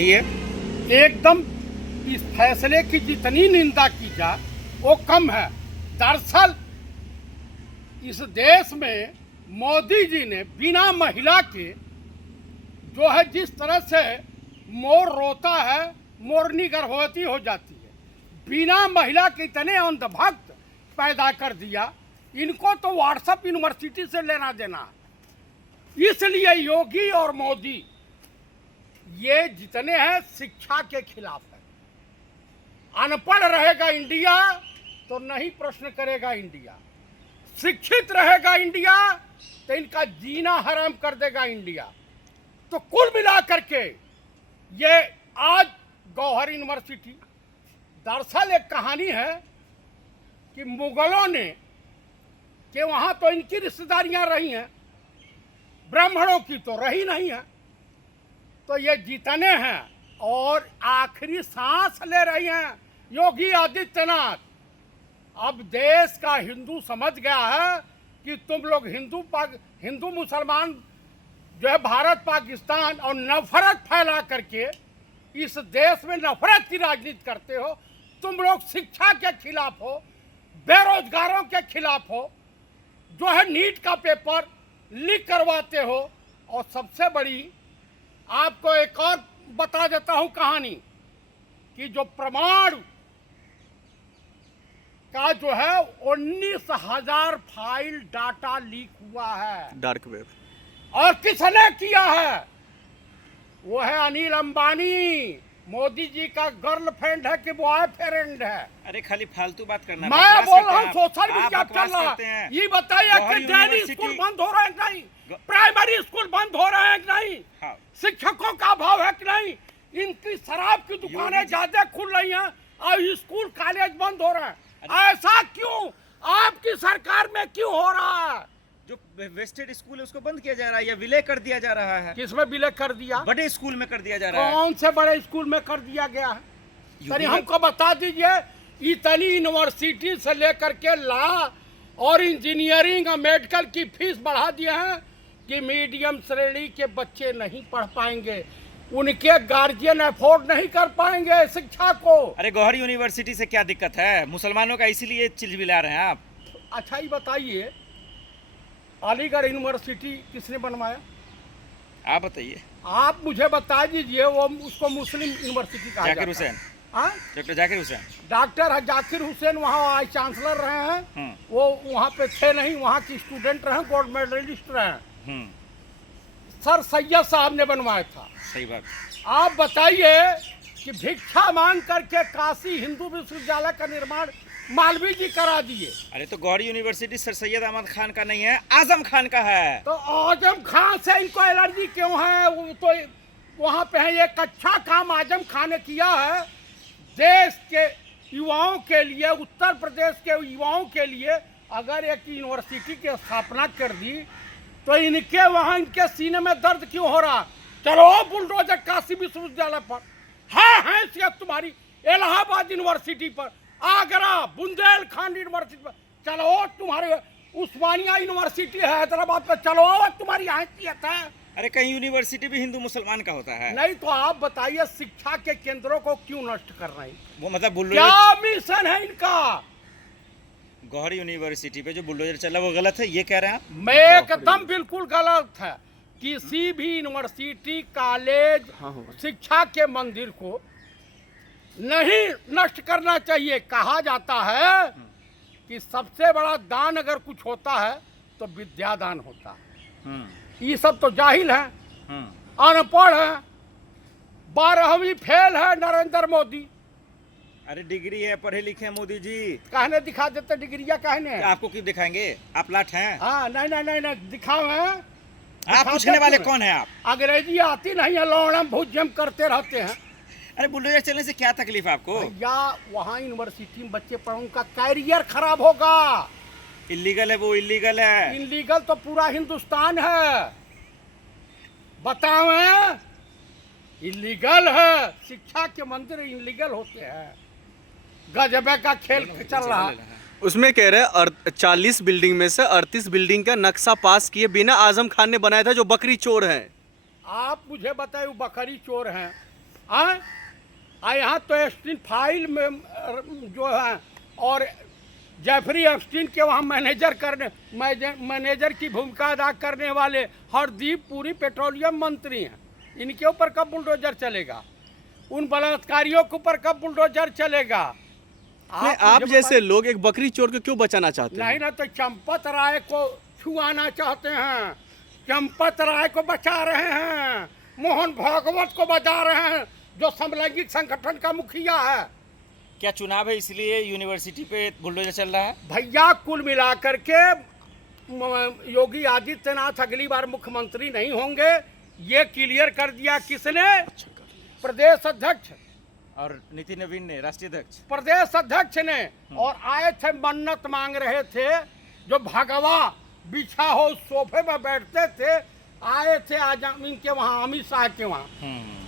है एकदम इस फैसले की जितनी निंदा की जाए वो कम है। दरअसल इस देश में मोदी जी ने बिना महिला के जो है जिस तरह से मोर रोता है मोरनी गर्भवती हो जाती है, बिना महिला के इतने अंधभक्त पैदा कर दिया। इनको तो व्हाट्सएप यूनिवर्सिटी से लेना देना। इसलिए योगी और मोदी ये जितने हैं शिक्षा के खिलाफ है। अनपढ़ रहेगा इंडिया तो नहीं प्रश्न करेगा इंडिया, शिक्षित रहेगा इंडिया तो इनका जीना हराम कर देगा इंडिया। तो कुल मिला करके ये आज गौहर यूनिवर्सिटी, दरअसल एक कहानी है कि मुगलों ने कि वहाँ तो इनकी रिश्तेदारियाँ रही हैं, ब्राह्मणों की तो रही नहीं है। तो ये जितने हैं और आखिरी सांस ले रही हैं योगी आदित्यनाथ। अब देश का हिंदू समझ गया है कि तुम लोग हिंदू मुसलमान जो है भारत पाकिस्तान और नफरत फैला करके इस देश में नफरत की राजनीति करते हो। तुम लोग शिक्षा के खिलाफ हो, बेरोजगारों के खिलाफ हो, जो है नीट का पेपर लीक करवाते हो। और सबसे बड़ी आपको एक और बता देता हूं कहानी कि जो प्रमाण का जो है 19,000 फाइल डाटा लीक हुआ है डार्क वेब। और किसने किया है? वो है अनिल अंबानी, मोदी जी का गर्लफ्रेंड है कि बॉयफ्रेंड है। अरे खाली फालतू बात करना। मैं बोल रहा हूँ सोशल मीडिया चल रहा है। ये बताइए कि डेली स्कूल बंद हो रहे हैं कि नहीं, प्राइमरी स्कूल बंद हो रहे हैं कि नहीं, हाँ। शिक्षकों का अभाव है कि नहीं, इनकी शराब की दुकानें ज्यादा खुल रही हैं और स्कूल कॉलेज बंद हो रहे हैं। ऐसा क्यों? आपकी सरकार में क्यों हो रहा है? जो वेस्टेड स्कूल है उसको बंद किया जा रहा है या विलय कर दिया जा रहा है? किसमें विलय कर दिया? बड़े स्कूल में कर दिया जा रहा है। कौन से बड़े स्कूल में कर दिया गया है? तनी हमको बता दीजिए। इतनी यूनिवर्सिटी से लेकर के लॉ और इंजीनियरिंग और मेडिकल की फीस बढ़ा दिए हैं कि मीडियम श्रेणी के बच्चे नहीं पढ़ पाएंगे, उनके गार्जियन अफोर्ड नहीं कर पाएंगे शिक्षा को। अरे गौहर यूनिवर्सिटी से क्या दिक्कत है? मुसलमानों का इसीलिए चिल्ला रहे हैं आप। अच्छा ये बताइए अलीगढ़ यूनिवर्सिटी किसने बनवाया? आप बताइए। आप मुझे बता दीजिए। वो उसको मुस्लिम यूनिवर्सिटी कहा जाकिर जाता हुसैन। है। डॉक्टर जाकिर हुसैन। डॉक्टर जाकिर हुसैन वहाँ वाइस चांसलर रहे हैं। वो वहाँ पे थे नहीं, वहाँ की स्टूडेंट रहे, गोल्ड मेडलिस्ट रहे। सर सैयद साहब ने बनवाया था। सही बात। आप बताइए कि भिक्षा मांग करके काशी हिंदू विश्वविद्यालय का निर्माण मालवीय जी करा दिए। अरे तो गौहर यूनिवर्सिटी सर सैयद अहमद खान का नहीं है, आजम खान का है। तो आजम खान से इनको एलर्जी क्यों है? वो तो वहाँ पे है। एक अच्छा काम आजम खान ने किया है देश के युवाओं के लिए, उत्तर प्रदेश के युवाओं के लिए। अगर एक यूनिवर्सिटी की स्थापना कर दी तो इनके वहाँ इनके सीने में दर्द क्यों हो रहा? चलो बुलडोजर काशी विश्वविद्यालय पर है हैसियत तुम्हारी, इलाहाबाद यूनिवर्सिटी पर, आगरा बुंदेलखंड यूनिवर्सिटी पर चलो, तुम्हारे उस्मानिया यूनिवर्सिटी है हैदराबाद पर चलो, तुम्हारी हैसियत है। अरे कहीं यूनिवर्सिटी भी हिंदू मुसलमान का होता है? नहीं। तो आप बताइए शिक्षा के केंद्रों को क्यों नष्ट कर रहे हैं? वो मतलब क्या मिशन है इनका? गौहर यूनिवर्सिटी पे जो बुलडोजर चला वो गलत है, ये कह रहे हैं आप? मैं एकदम बिल्कुल गलत है। किसी भी यूनिवर्सिटी कॉलेज शिक्षा के मंदिर को नहीं नष्ट करना चाहिए। कहा जाता है कि सबसे बड़ा दान अगर कुछ होता है तो विद्यादान होता है। ये सब तो जाहिल है, अनपढ़ है, 12वीं फेल है नरेंद्र मोदी। अरे डिग्री है, पढ़े लिखे मोदी जी। कहने दिखा देते डिग्रिया कहने। आपको क्यों दिखाएंगे? आप लाट हैं? हाँ नहीं दिखाओ है। आप पूछने वाले कौन है? आप अंग्रेजी आती नहीं है, लौड़म भुजम करते रहते हैं। अरे बुलडोजर चलने से क्या तकलीफ है आपको? या वहाँ यूनिवर्सिटी में बच्चे पढ़, उनका कैरियर खराब होगा। इलीगल है वो, इलीगल है। इलीगल तो पूरा हिंदुस्तान है। बताओ इलीगल है। शिक्षा के मंदिर इलीगल होते हैं। गजबे का खेल चल रहा है। उसमें कह रहे 40 बिल्डिंग में से 38 बिल्डिंग का नक्शा पास किए बिना आजम खान ने बनाया था, जो बकरी चोर हैं। आप मुझे बताइए बकरी चोर हैं यहाँ तो एस्टीन फाइल में जो है और जेफरी एप्स्टीन के वहाँ मैनेजर की भूमिका अदा करने वाले हरदीप पुरी पेट्रोलियम मंत्री हैं। इनके ऊपर कब बुलडोजर चलेगा? उन बलात्कारियों के ऊपर कब बुलडोजर चलेगा? आप जैसे लोग एक बकरी चोर को क्यों बचाना चाहते हैं? नहीं ना, तो चंपत राय को छुआना चाहते हैं, चंपत राय को बचा रहे हैं, मोहन भागवत को बचा रहे हैं जो समलैंगिक संगठन का मुखिया है। क्या चुनाव है इसलिए यूनिवर्सिटी पे बुलडोजर चल रहा है? भैया कुल मिलाकर के योगी आदित्यनाथ अगली बार मुख्यमंत्री नहीं होंगे, ये क्लियर कर दिया किसने? प्रदेश अध्यक्ष और नितिन नवीन ने, राष्ट्रीय अध्यक्ष, प्रदेश अध्यक्ष ने। और आए थे, मन्नत मांग रहे थे, जो भगवा बिछा हो सोफे में बैठते थे, आए थे आज इनके वहाँ, अमित शाह के वहाँ,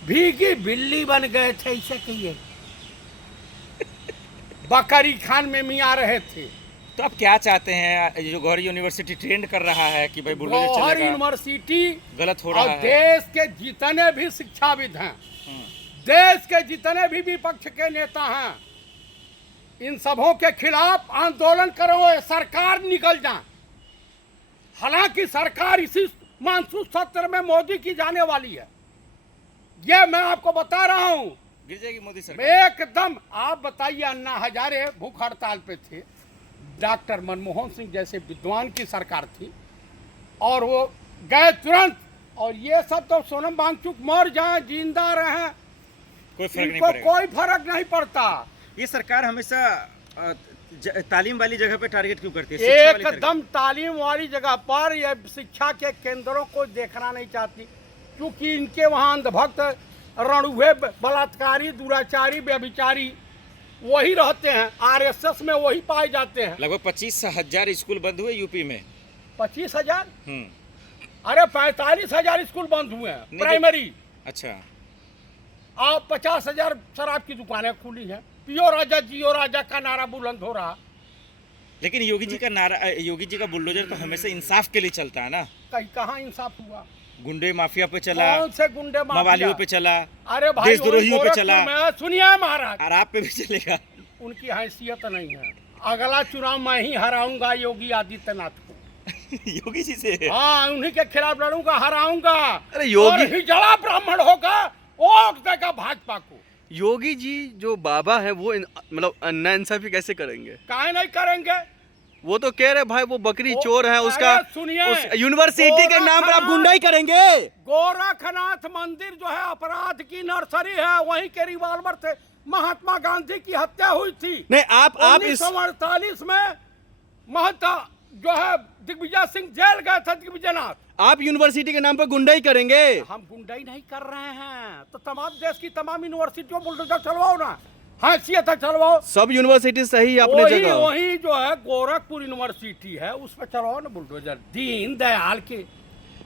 भीगी बिल्ली बन गए थे, इसे कहिए बकरी खान में मिया रहे थे। तो आप क्या चाहते हैं? जो गौहर यूनिवर्सिटी ट्रेंड कर रहा है कि भाई बुलडोजर गौहर चलेगा, यूनिवर्सिटी गलत हो रहा है। देश के जितने भी शिक्षाविद हैं, देश के जितने भी विपक्ष के नेता हैं, इन सबों के खिलाफ आंदोलन करो, सरकार निकल जाए। हालांकि सरकार इसी मानसून सत्र में मोदी की जाने वाली है, ये मैं आपको बता रहा हूं। गिर जाएगी मोदी सरकार एकदम। आप बताइए, अन्ना हजारे भूख हड़ताल पे थे, डॉक्टर मनमोहन सिंह जैसे विद्वान की सरकार थी और वो गए तुरंत, और ये सब तो सोनम वांगचुक मर जाए जिंदा रहे, कोई फर्क नहीं इनको पड़ेगा। कोई फर्क नहीं पड़ता। ये सरकार हमेशा तालीम वाली जगह पे टारगेट क्यों करती है? शिक्षा वाली एकदम तालीम वाली जगह पर ये शिक्षा के केंद्रों को देखना नहीं चाहती, क्योंकि इनके वहाँ अंधभक्त रणुए बलात्कारी दुराचारी व्यभिचारी वही रहते हैं, आरएसएस में वही पाए जाते हैं। लगभग 25,000 स्कूल बंद हुए यूपी में। 25,000? अरे 45,000 स्कूल बंद हुए हैं प्राइमरी। अच्छा। और 50,000 शराब की दुकानें खुली हैं। पियो राजा जियो राजा का नारा बुलंद हो रहा। लेकिन योगी जी का नारा, योगी जी का बुलडोजर तो हमेशा इंसाफ के लिए चलता है ना। कहीं कहाँ इंसाफ हुआ? गुंडे माफिया पे चला, कौन से गुंडे माफिया? मवालियों पे चला, अरे भाई देशद्रोहियों पे चला। सुनिए महाराज, और आप पे भी चलेगा। उनकी हैसियत नहीं है। अगला चुनाव मैं ही हराऊंगा योगी आदित्यनाथ को। योगी जी से? हाँ, उन्हीं के खिलाफ लड़ूंगा, हराऊंगा। अरे योगी और हिजड़ा ब्राह्मण होगा, वोट देगा भाजपा को। योगी जी जो बाबा है वो मतलब नाइंसाफी कैसे करेंगे? काहे नहीं करेंगे? वो तो कह रहे भाई वो बकरी चोर है, उसका सुनिए, उस यूनिवर्सिटी के नाम पर आप गुंडाई करेंगे। गोरखनाथ मंदिर जो है अपराध की नर्सरी है, वहीं के रिवॉल्वर से महात्मा गांधी की हत्या हुई थी। नहीं, आप इस 1948 में महता जो है दिग्विजय सिंह जेल गए थे, दिग्विजयनाथ। आप यूनिवर्सिटी के नाम पर गुंडाई करेंगे? हम गुंडाई नहीं कर रहे हैं, तो तमाम देश की तमाम यूनिवर्सिटियों बुलडोजर चलवाओ ना, हैसियत है चलवाओ। सब यूनिवर्सिटी सही अपने जगह। वही जो है गोरखपुर यूनिवर्सिटी है, उस पर चलवाओ ना बुलडोजर, दीन दयाल के।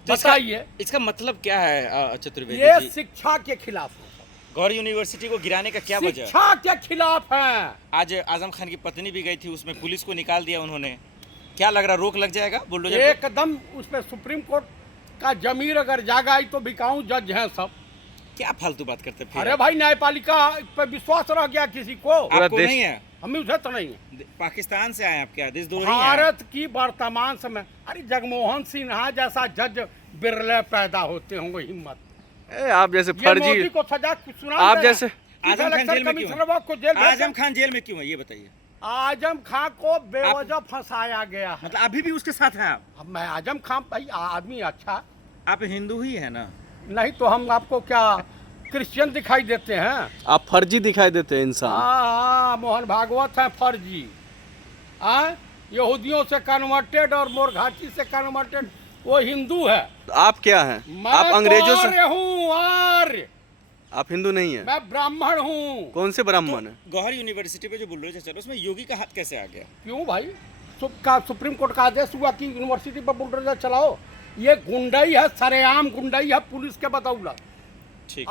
बताइए इसका मतलब क्या है चतुर्वेदी ये जी? शिक्षा के खिलाफ है। गौहर यूनिवर्सिटी को गिराने का क्या वजह? शिक्षा के खिलाफ है। आज आजम खान की पत्नी भी गई थी, उसमें पुलिस को निकाल दिया उन्होंने। क्या लग रहा, रोक लग जाएगा बुलडोजर पे? एकदम। उसमें सुप्रीम कोर्ट का जमीर अगर जागा तो बिकाऊ जज हैं सब। क्या फालतू बात करते फिर? अरे भाई, न्यायपालिका पे विश्वास रह गया किसी को? आपको नहीं है? हमें उसे तो नहीं है। पाकिस्तान से आए आप क्या? देशद्रोही हैं? भारत की वर्तमान समय, अरे जगमोहन सिन्हा जैसा जज बिरले पैदा होते होंगे। हिम्मत। आप जैसे ये फर्जी, मोदी को सजा सुना, आप जैसे आजम खान जेल में क्यों है? आजम खान जेल में क्यों है, ये बताइए। आजम खान को बेवजह फंसाया गया है। मतलब अभी भी उसके साथ हैं आप? अब मैं आजम खान भाई आदमी अच्छा, आप हिंदू ही है ना? नहीं तो हम आपको क्या क्रिश्चियन दिखाई देते हैं? आप फर्जी दिखाई देते हैं इंसान। हाँ, मोहन भागवत है फर्जी। यहूदियों से कन्वर्टेड और मोरघाटी से कन्वर्टेड वो हिंदू है। तो आप क्या हैं? मैं आप अंग्रेजों तो से? आर्य हूँ, आर्य। आप हिंदू नहीं है? मैं ब्राह्मण हूँ। कौन से ब्राह्मण है? गौहर यूनिवर्सिटी पे जो बुलडोजर चल रहा है उसमें योगी का हाथ कैसे आ गया? क्यों भाई? सुप्रीम कोर्ट का आदेश हुआ कि यूनिवर्सिटी पर बुलडोजर चलाओ। ये गुंडाई है, सरेआम गुंडाई है पुलिस के बदौलत। ठीक।